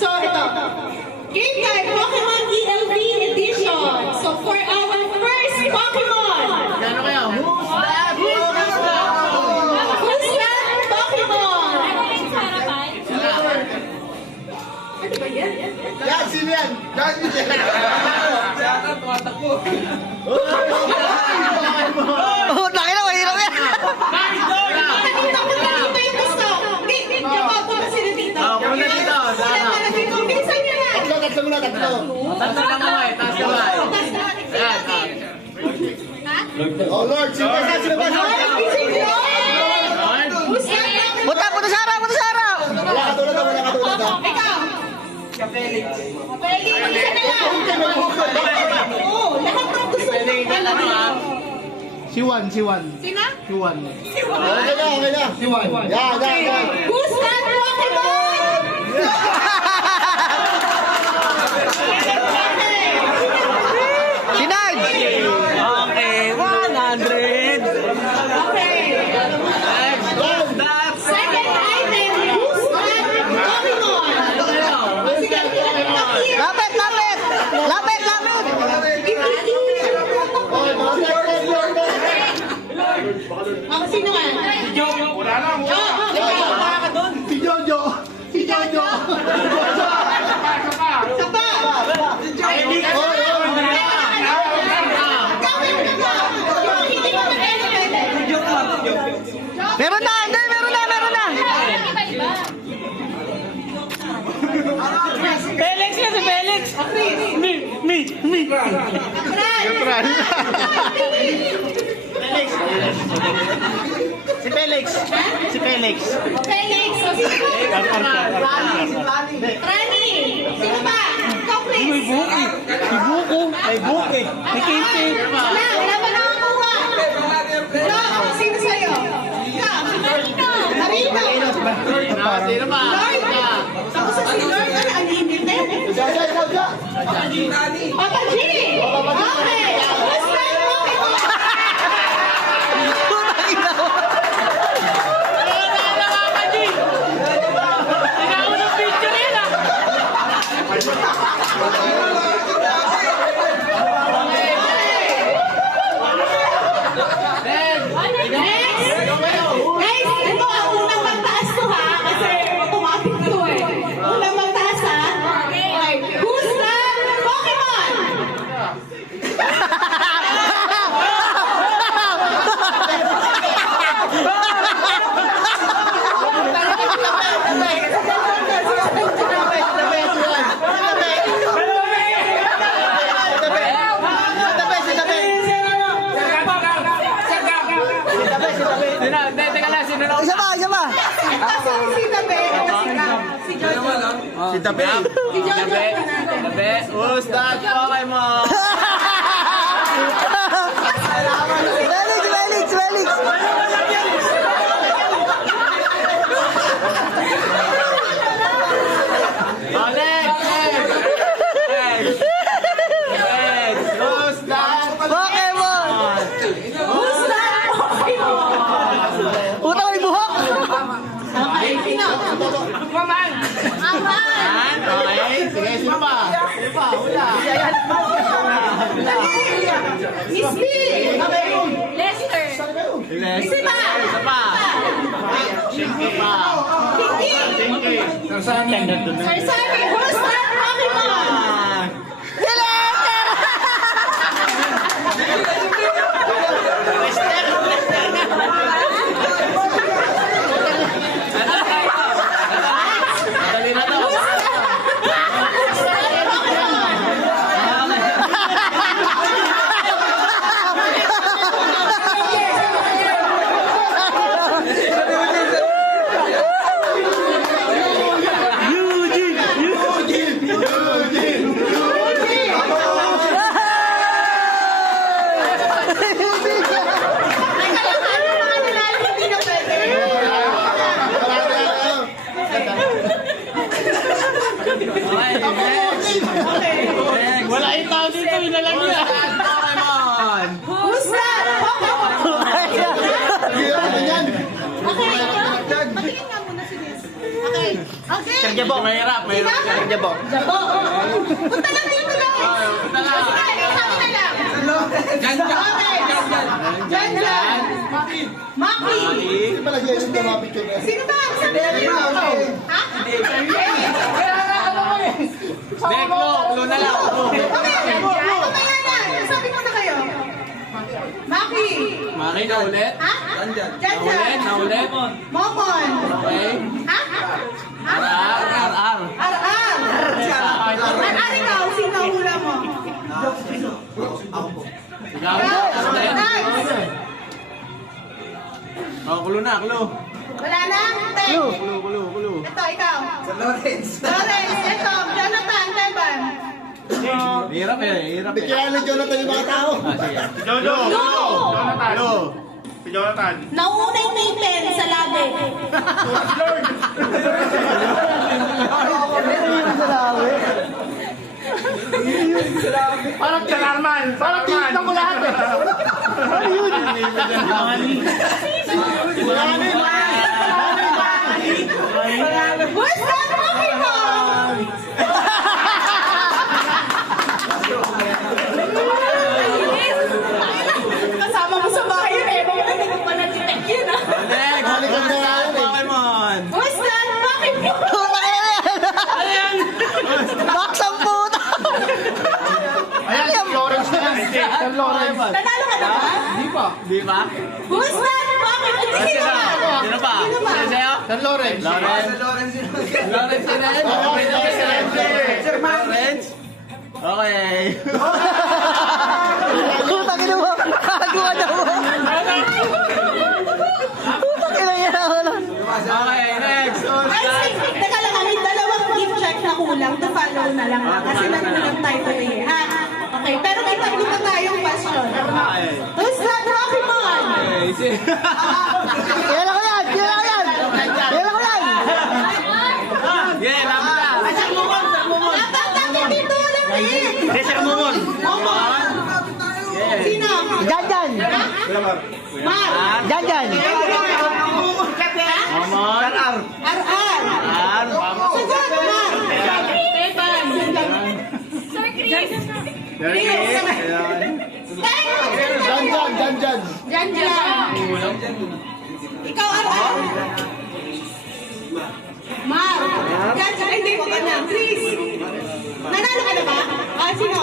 So, ito. Game time, Pokemon ELV Edition. So, for our first Pokemon. Gano'n kaya? Who's that? Who's that Pokemon? Ano ba yan? Yan, sino yan? Yan, sino yan? Oh, laki na, mahirap yan. Dito yung gusto. Kapag po kasi na dito. Muna dito. Bilisan niyo na. Tatlo muna, tatlo. Tatlo lang mo eh. Taas kamay. Ayan. Oh Lord, sino ba? Sino ba? Who's that? Punta sa harap, punta sa harap. Wala katulad na, wala katulad na. Ikaw. Felix, isa na lang. Oo, lahat ng gusto mo. Si Juan. Sino? Si Juan. Okay na. Si Juan. Yan. Who's that Pokemon? Si Nard. Okay, 100. Okay. Second item, who's that Pokemon? Sige, Lapit. sino nga? Wala lang. Si Jojo. Sapa. Meron na. Felix yan, si Felix. Me. Si Felix. Felix. O sino ba? Rani. Sino ba? Ikaw, please. May buki. May kimchi. Wala ba nakakuha? Ikaw, sino sa'yo? Ikaw. Marino. Sino ba? Lord. Tapos sa si Lord, ang limit na yun. Papa G. Okay. Who's that Pokemon? Guys, ito ang unang magtaas to ha, kasi automatic to eh. Unang magtaas ha. Okay. Who's that Pokemon? Isa pa. Si Tabe. Who's that Pokemon? Felix. Who's that Pokemon. Who's that Pokemon? Puta ko may buhok. Okay, sino? Aman. Okay, sige, sino pa? Wala. Miss B. Lester. Isa pa. Shinky pa. Hindi. Sarsani. Sir Sammy, who's that Pokemon? Dali na to. Jabo. Mahirap, mahirap. Jabo. Jabo. Punta lang dito lang. Punta lang. Sabi na lang. Jan, Okay. Jan. Maki. Hindi pala siya yung tumapicture na. Sino ba? Sabi na lang. Ha? Deklo, Klo na lang. Mamaya na. Sabi mo na kayo. Maki. Maki na ulit. Ha? Jan. Na ulit. Momon. Okay. Ha? Ha? R. Ar. Ar ikaw. Sino ang hula mo? Ikaw. Next. Oh, Klo na, Klo. Wala na? Ten. Klo. Ito, ikaw. Lawrence. Ito, Jonathan, Teban. Hirap eh, hirap Hindi eh. kilala ni Jonathan yung mga tao. Jojo! No! Klo. Si Jonathan! Nauna yung Nathan sa labi. Parang Chalarman! Parang tinignan mo lahat eh! What's that Pokemon? Kasama mo sa bahay yun eh. Bakit hindi mo pa na-detect yun ah? Next. Balikan na yan eh. Pokemon. What's that Pokemon? Box ang puta. Ayan, Lawrence na yan! Sir Lawrence! Nanalo ka na ba? Di ba? Who's that Pokemon? Sino ba? Sino pa? Sino ba? Sino sa'yo? Sir Lawrence. Lawrence din eh. Lawrence. Okay. Puta ka mo. Kagawa na mo. Puta ka na yan. Okay, next. Ay, teka lang, may dalawang gift check na kulang. To follow na lang. Kasi nagkulang tayo today. Ha? Okay, pero may tatlo pa tayong question. Who's that Pokemon? Kilala ko yan. Kilala ko yan. Kilala ko yan. Yeah, lapit na. Dapat dito lang din. Momon. Sino? Jan. Mar. Jan. Momon. Ar. Sagot, Mar. Teban. Jan. Jan. Ikaw, Ar. Mar. Jan. Hindi ko ka na. Chris. Nanalo ka na ba? Sino?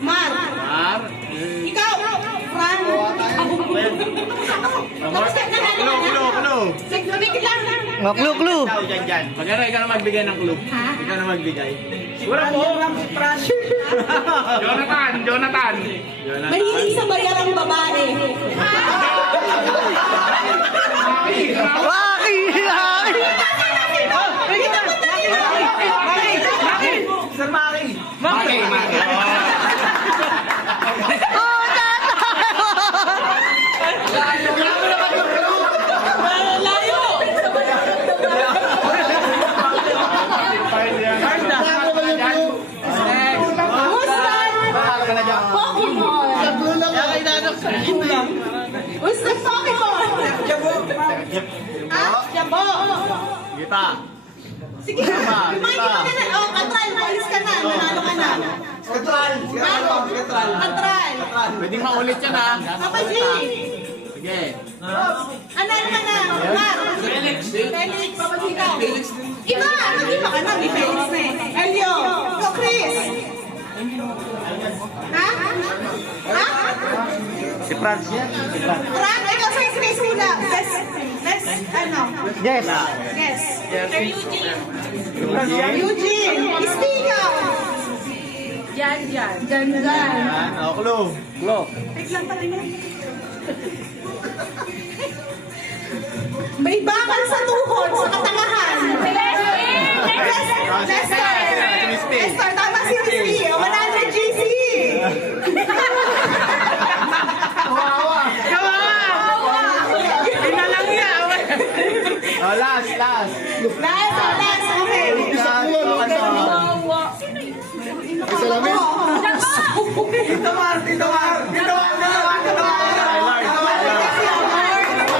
Mar. Ikaw. Fran. Tapos na nanalo ka na. Klo. Wait lang. Clue. Magkano ikaw na magbigay ng clue? Ha? Ikaw na magbigay. Jonathan! Mahilig sa bayarang babae. Waki. Pokemon. Tatlo lang ah. Who's the Pokemon? Ha? Jabo. Kita. Sige na. Remind mo na na. Oh, Katral. Malis ka na. Manalo ka na. Katral. Pwedeng maulit yan ha. Papa G. Sige. Analo ka na. Mar. Felix. Papa G ka. Iba. Mag-iba ka na. May Felix na eh. Elio. Ikaw, Chris. Ha? Si Franz. Fran, ikaw sa Chris hula. Let's, ano? Yes. Yes. Eugene. Istiga. Jan. Klo. Wait lang pala yan. May bakal sa tuhod sa katangahan. Lester, tama si Rizky. 100 GC. Oh, last. Last. Okay. Isa ko yun. Ay, salamin.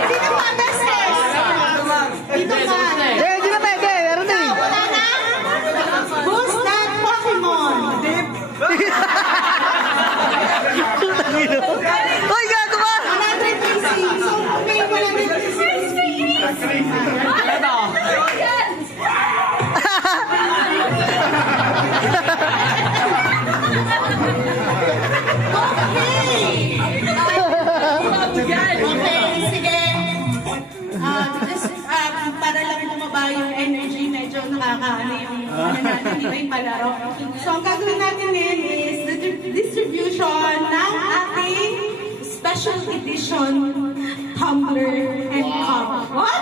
Sino ba best friend? Dito ka. Di na pwede. Meron din. Wala na. Uy, gago ba? 100 So, okay, 100 Okay, sige. Para lang bumaba yung energy, medyo nakakaano yung natin, di ba yung palaro. So, ang gagawin natin ngayon is the distribution ng ating special edition tumbler and cup. What?